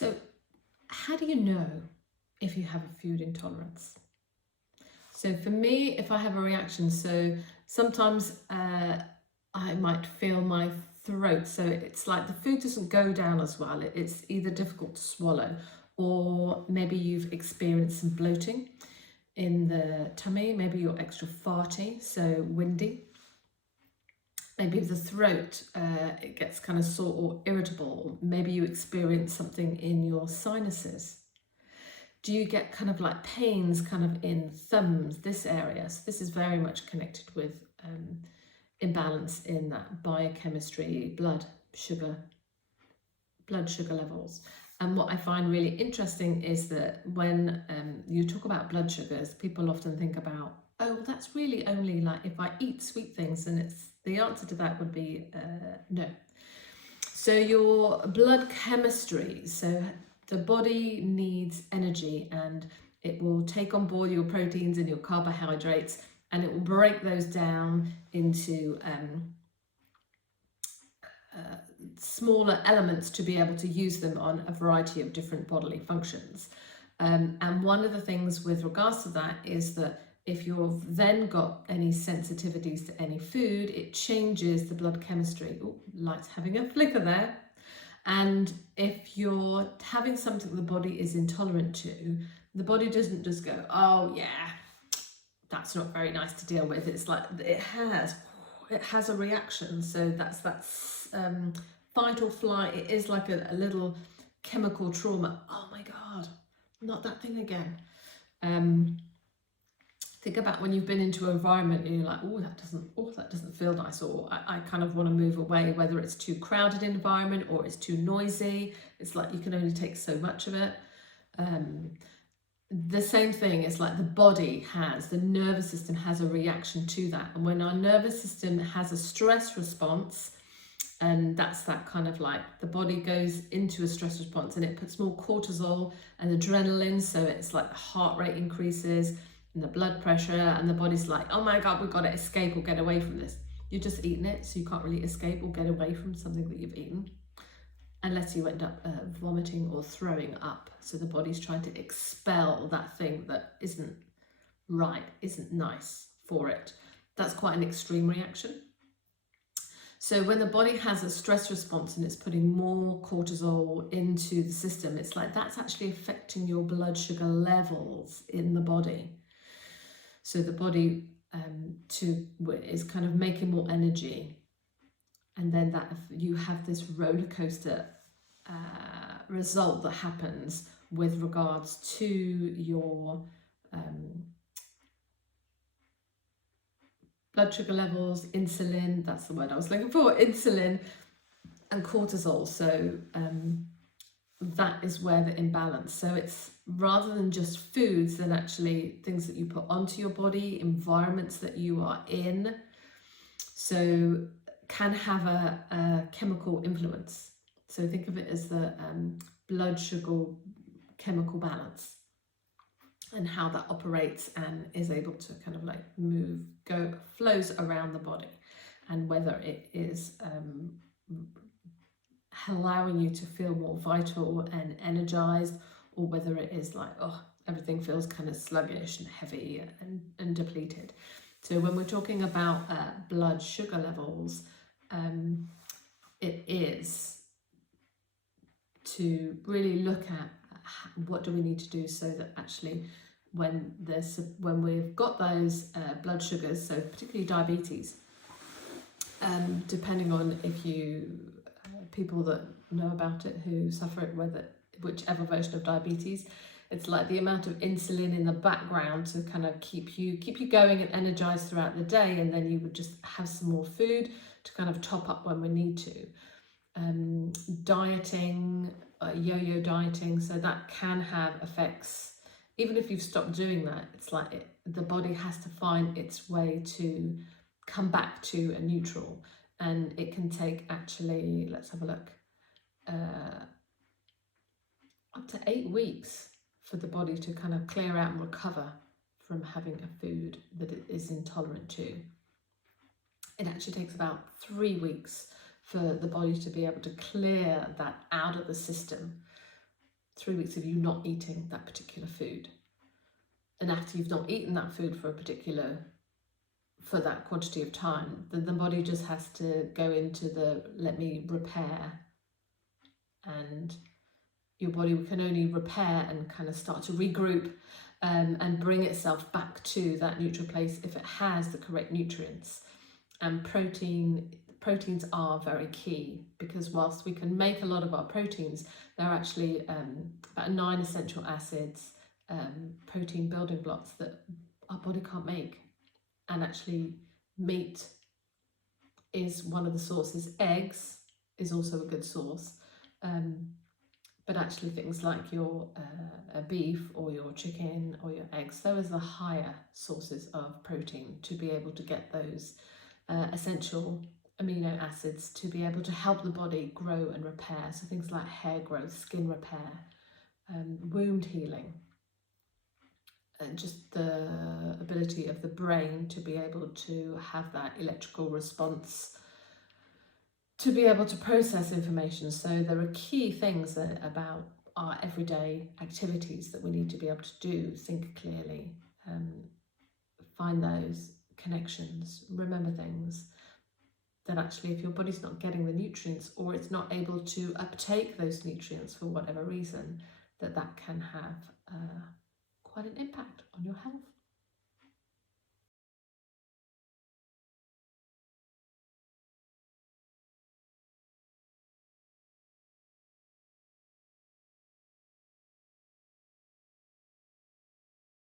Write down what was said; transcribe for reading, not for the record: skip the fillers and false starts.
So, how do you know if you have a food intolerance? So, for me, if I have a reaction, so sometimes I might feel my throat. So, it's like the food doesn't go down as well. It's either difficult to swallow, or maybe you've experienced some bloating in the tummy. Maybe you're extra farty, so windy. Maybe the throat, it gets kind of sore or irritable. Maybe you experience something in your sinuses. Do you get kind of like pains kind of in thumbs, this area? So this is very much connected with imbalance in that biochemistry, blood sugar levels. And what I find really interesting is that when you talk about blood sugars, people often think about, oh, well, that's really only like if I eat sweet things, and it's the answer to that would be no. So your blood chemistry, so the body needs energy, and it will take on board your proteins and your carbohydrates, and it will break those down into smaller elements to be able to use them on a variety of different bodily functions. And one of the things with regards to that is that if you've then got any sensitivities to any food, it changes the blood chemistry. Oh, light's having a flicker there. And if you're having something the body is intolerant to, the body doesn't just go, oh yeah, that's not very nice to deal with. It's like it has a reaction. So that's fight or flight. It is like a little chemical trauma. Oh my God, not that thing again. Think about when you've been into an environment and you're like, oh, that doesn't feel nice, or I kind of want to move away, whether it's too crowded environment or it's too noisy. It's like you can only take so much of it. The same thing is like the nervous system has a reaction to that. And when our nervous system has a stress response, and that's that kind of like the body goes into a stress response and it puts more cortisol and adrenaline. So it's like the heart rate increases and the blood pressure, and the body's like, oh my God, we've got to escape or get away from this. You're just eating it, so you can't really escape or get away from something that you've eaten, unless you end up vomiting or throwing up. So the body's trying to expel that thing that isn't right, isn't nice for it. That's quite an extreme reaction. So when the body has a stress response and it's putting more cortisol into the system, it's like that's actually affecting your blood sugar levels in the body. So the body is kind of making more energy, and then that you have this roller coaster result that happens with regards to your blood sugar levels, insulin, that's the word I was looking for, insulin, and cortisol. So that is where the imbalance. So it's rather than just foods, then actually things that you put onto your body, environments that you are in, so can have a chemical influence. So think of it as the blood sugar chemical balance, and how that operates and is able to kind of like flows around the body, and whether it is allowing you to feel more vital and energized, or whether it is like, oh, everything feels kind of sluggish and heavy and depleted. So when we're talking about blood sugar levels, it is to really look at what do we need to do so that actually when we've got those blood sugars, so particularly diabetes, depending on if you people that know about it who suffer it, whichever version of diabetes, it's like the amount of insulin in the background to kind of keep you going and energized throughout the day, and then you would just have some more food to kind of top up when we need to. Dieting, yo-yo dieting, so that can have effects. Even if you've stopped doing that, it's like the body has to find its way to come back to a neutral, and it can take actually, let's have a look, up to 8 weeks for the body to kind of clear out and recover from having a food that it is intolerant to. It actually takes about 3 weeks for the body to be able to clear that out of the system. 3 weeks of you not eating that particular food. And after you've not eaten that food for that quantity of time, then the body just has to go into the let me repair, and your body can only repair and kind of start to regroup and bring itself back to that neutral place if it has the correct nutrients. And proteins are very key, because whilst we can make a lot of our proteins, there are actually about 9 essential acids, protein building blocks that our body can't make. And actually meat is one of the sources. Eggs is also a good source. But actually things like your beef or your chicken or your eggs, those are the higher sources of protein to be able to get those essential amino acids to be able to help the body grow and repair. So things like hair growth, skin repair, wound healing, and just the ability of the brain to be able to have that electrical response, to be able to process information. So there are key things about our everyday activities that we need to be able to do, think clearly, find those connections, remember things. That actually if your body's not getting the nutrients, or it's not able to uptake those nutrients for whatever reason, that can have quite an impact on your health.